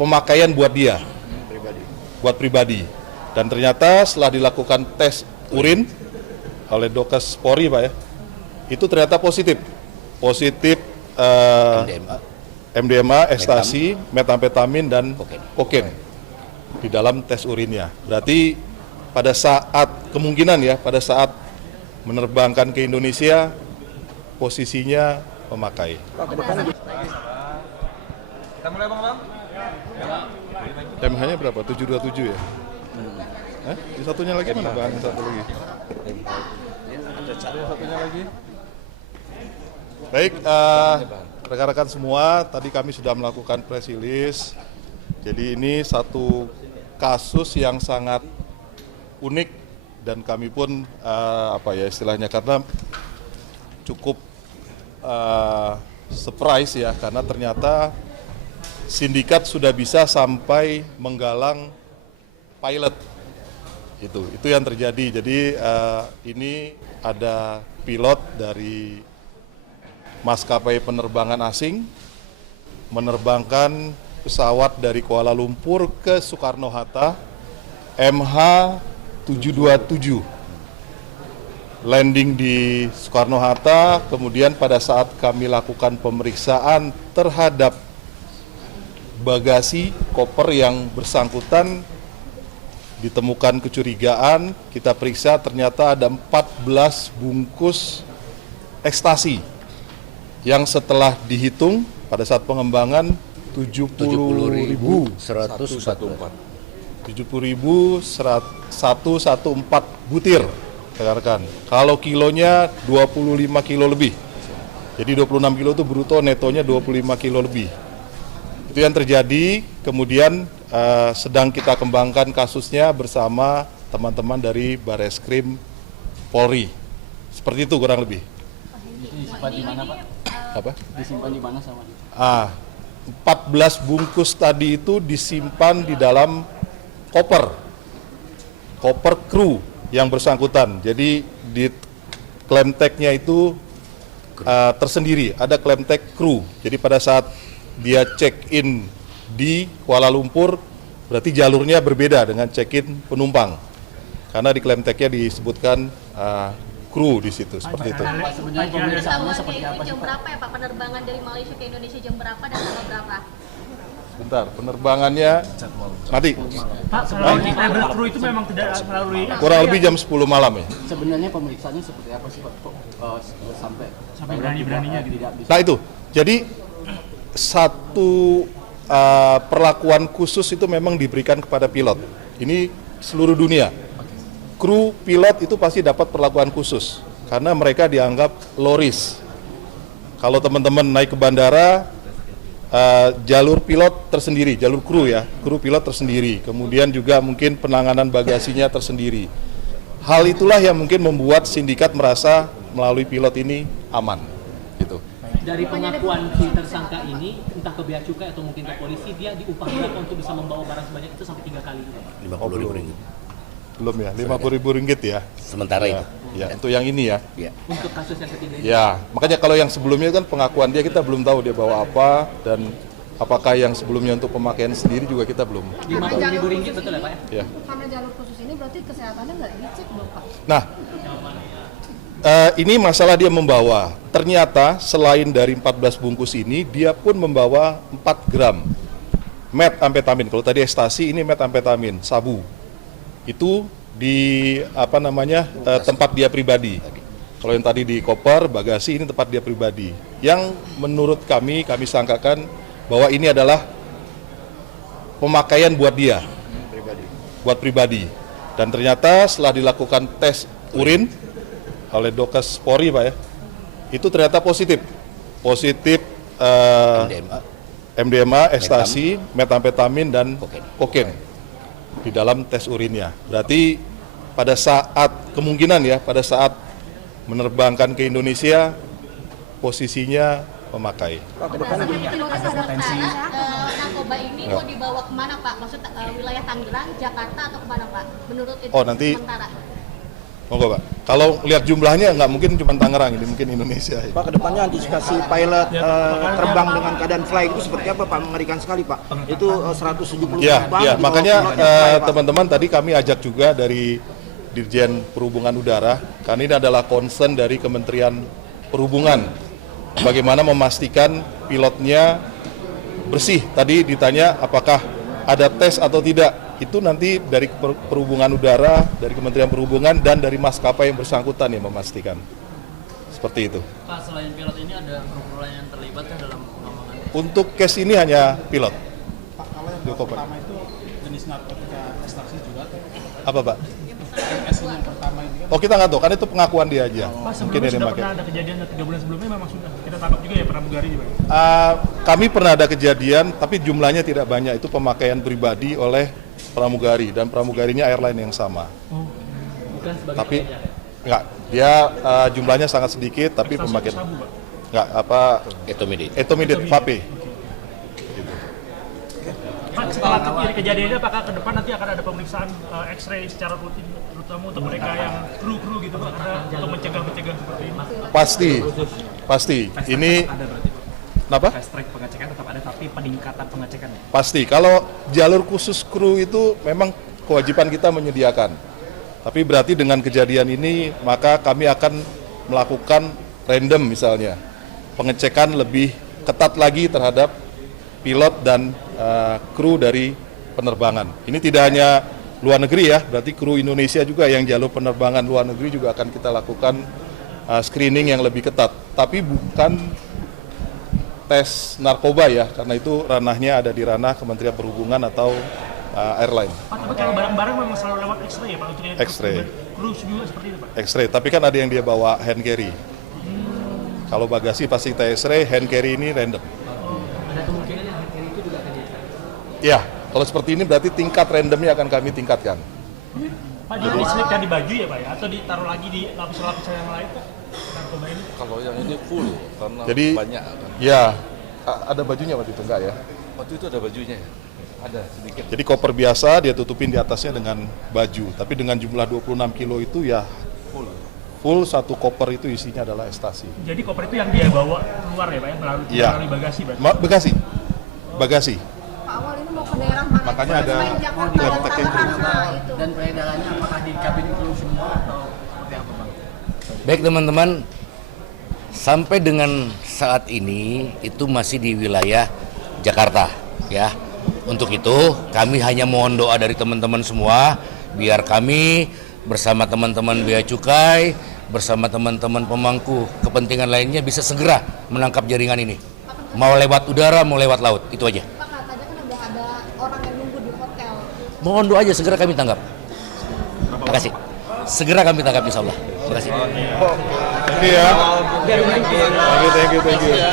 pemakaian buat dia, buat pribadi. Dan ternyata setelah dilakukan tes urin oleh Dokes Polri, Pak ya, itu ternyata positif MDMA, ekstasi, metamfetamin dan kokain di dalam tes urinnya. Berarti pada saat kemungkinan ya, pada saat menerbangkan ke Indonesia posisinya pemakai. Kita mulai Bang. MH-nya berapa? 727 ya? Di satunya lagi mana Bang? Satu lagi. Satunya lagi. Baik, rekan-rekan semua, tadi kami sudah melakukan press release. Jadi ini satu kasus yang sangat unik dan kami pun istilahnya karena cukup surprise ya, karena ternyata sindikat sudah bisa sampai menggalang pilot. Itu yang terjadi. Jadi ini ada pilot dari maskapai penerbangan asing menerbangkan pesawat dari Kuala Lumpur ke Soekarno-Hatta MH727, landing di Soekarno-Hatta. Kemudian pada saat kami lakukan pemeriksaan terhadap bagasi koper yang bersangkutan, ditemukan kecurigaan, kita periksa ternyata ada 14 bungkus ekstasi yang setelah dihitung pada saat pengembangan 70.114 butir, rekan-rekan. Kalau kilonya 25 kilo lebih. Jadi 26 kilo itu bruto, netonya 25 kilo lebih. Itu yang terjadi. Kemudian sedang kita kembangkan kasusnya bersama teman-teman dari Bareskrim Polri. Seperti itu kurang lebih. Disimpan di mana, Pak? Apa? Disimpan di mana sama dia? 14 bungkus tadi itu disimpan di dalam koper kru yang bersangkutan. Jadi di claim tag-nya itu tersendiri, ada claim tag kru. Jadi pada saat dia check-in di Kuala Lumpur, berarti jalurnya berbeda dengan check-in penumpang. Karena di claim tag-nya disebutkan kru di situ, seperti itu. Pak, sebenarnya pemeriksaannya seperti apa sih, jam Pak? berapa ya Pak, penerbangan dari Malaysia ke Indonesia jam berapa dan tanggal berapa? Bentar, penerbangannya nanti Pak, kronologi label kru itu memang tidak melalui kurang lebih jam 10 malam ya. Sebenarnya pemeriksaannya seperti apa sih, Pak? Kok sampai berani-beraninya gitu. tidak bisa? Nah itu, jadi satu perlakuan khusus itu memang diberikan kepada pilot. Ini seluruh dunia. Kru pilot itu pasti dapat perlakuan khusus karena mereka dianggap low risk. Kalau teman-teman naik ke bandara, jalur pilot tersendiri, jalur kru ya, kru pilot tersendiri. Kemudian juga mungkin penanganan bagasinya tersendiri. Hal itulah yang mungkin membuat sindikat merasa melalui pilot ini aman. Gitu. Dari pengakuan si tersangka ini, entah ke bea cukai atau mungkin ke polisi, dia diupah berapa untuk bisa membawa barang sebanyak itu sampai 3 kali? Rp50.000. Belum ya, Rp50.000 ya. Sementara itu. Ya, untuk yang ini ya. Ya. Untuk kasus yang ketiga ini? Ya, makanya kalau yang sebelumnya kan pengakuan dia kita belum tahu dia bawa apa dan apakah yang sebelumnya untuk pemakaian sendiri juga kita belum. Rp50.000 betul ya Pak ya? Ya. Karena jalur khusus ini berarti kesehatannya nggak dicek dong Pak? Nah, ini masalah dia membawa. Ternyata selain dari 14 bungkus ini, dia pun membawa 4 gram metamfetamin. Kalau tadi ekstasi, ini metamfetamin, sabu. Itu di tempat dia pribadi. Kalau yang tadi di koper, bagasi, ini tempat dia pribadi. Yang menurut kami sangkakan bahwa ini adalah pemakaian buat dia, buat pribadi. Dan ternyata setelah dilakukan tes urin oleh Dokes Polri, Pak ya, itu ternyata positif MDMA, ekstasi, metamfetamin dan kokain di dalam tes urinnya. Berarti pada saat kemungkinan ya, pada saat menerbangkan ke Indonesia posisinya pemakai. Narkoba ini mau dibawa kemana Pak? Maksud wilayah Tangerang, Jakarta atau kemana Pak? Menurut itu Oh, nanti sementara. Monggo Pak. Kalau lihat jumlahnya nggak mungkin cuma Tangerang, ini mungkin Indonesia. Ya. Pak, kedepannya antisipasi pilot terbang dengan keadaan flying itu seperti apa Pak? Mengerikan sekali Pak. Itu 170 Ya, penumpang. ya. di bawah Makanya pilotnya fly, Pak. teman-teman tadi kami ajak juga dari Dirjen Perhubungan Udara, karena ini adalah concern dari Kementerian Perhubungan. Bagaimana memastikan pilotnya bersih. Tadi ditanya apakah ada tes atau tidak. Itu nanti dari Perhubungan Udara, dari Kementerian Perhubungan, dan dari maskapai yang bersangkutan yang memastikan. Seperti itu. Pak, selain pilot ini ada kru lain yang terlibat kan dalam pengembangan? Untuk case ini hanya pilot. Pak, kalau yang pertama itu jenis narkotika ekstasi juga atau Apa Pak? MS ini yang pertama ini kan? Oh kita nggak tahu, kan itu pengakuan dia aja. Pak, Mungkin sebelumnya yang sudah dipakai. pernah ada kejadian 3 bulan sebelumnya memang sudah kita tangkap juga ya pramugari juga. Kami pernah ada kejadian, tapi jumlahnya tidak banyak. Itu pemakaian pribadi oleh pramugari, dan pramugarinya airline yang sama. Bukan sebagai Tapi pengedar. nggak, dia jumlahnya sangat sedikit, tapi Ekstasi pemakaian sabu, Pak. nggak apa etomidate vape. Pak, setelah kejadian ini apakah ke depan nanti akan ada pemeriksaan X-ray secara rutin, terutama untuk mereka yang kru gitu Pak, untuk mencegah seperti ini? Pasti. Ini kenapa? Fast track pengecekan tetap ada, tapi peningkatan pengecekan. Pasti. Kalau jalur khusus kru itu memang kewajiban kita menyediakan. Tapi berarti dengan kejadian ini maka kami akan melakukan random misalnya. Pengecekan lebih ketat lagi terhadap pilot dan kru dari penerbangan. Ini tidak hanya luar negeri ya, berarti kru Indonesia juga yang jalur penerbangan luar negeri juga akan kita lakukan screening yang lebih ketat. Tapi bukan tes narkoba ya, karena itu ranahnya ada di ranah Kementerian Perhubungan atau airline. Pak, tapi kalau barang-barang memang selalu lewat X-ray ya Pak? Untuk yang X-ray. kru juga seperti itu Pak? X-ray, tapi kan ada yang dia bawa hand carry. Kalau bagasi pasti kita X-ray, hand carry ini random. Ada kemungkinan yang hari itu juga akan diakses. Ya, kalau seperti ini berarti tingkat randomnya akan kami tingkatkan. Pak, jadi diselipkan di baju ya Pak ya? Atau ditaruh lagi di lapisan-lapisan yang lain Pak? Narkoba ini? Kalau yang ini full karena Jadi, banyak kan. ya, ada bajunya waktu itu enggak ya? Waktu itu ada bajunya ya? Ada sedikit. Jadi koper biasa dia tutupin di atasnya dengan baju, tapi dengan jumlah 26 kilo itu ya full satu koper itu isinya adalah ekstasi. Jadi koper itu yang dia bawa keluar ya Pak ya? Melalui bagasi berarti? Bagasi. Pak, awal ini mau ke daerah mana? Makanya ada Selain Jakarta dan lab tag Tangerang, nah, itu. Dan peredarannya apakah di kabin kru semua atau seperti apa Bang? Baik teman-teman, sampai dengan saat ini itu masih di wilayah Jakarta ya. Untuk itu kami hanya mohon doa dari teman-teman semua biar kami bersama teman-teman Bea Cukai, bersama teman-teman pemangku kepentingan lainnya bisa segera menangkap jaringan ini. Mau lewat udara, mau lewat laut, itu aja. Pak, katanya kan udah ada orang yang nunggu di hotel. Mohon doa aja segera kami tangkap. Terima kasih. Segera kami tangkap insya Allah. Terima kasih. Thank you ya. Thank you.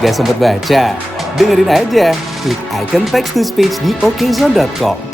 Gak sempet baca? Dengerin aja, klik icon text to speech di okezone.com.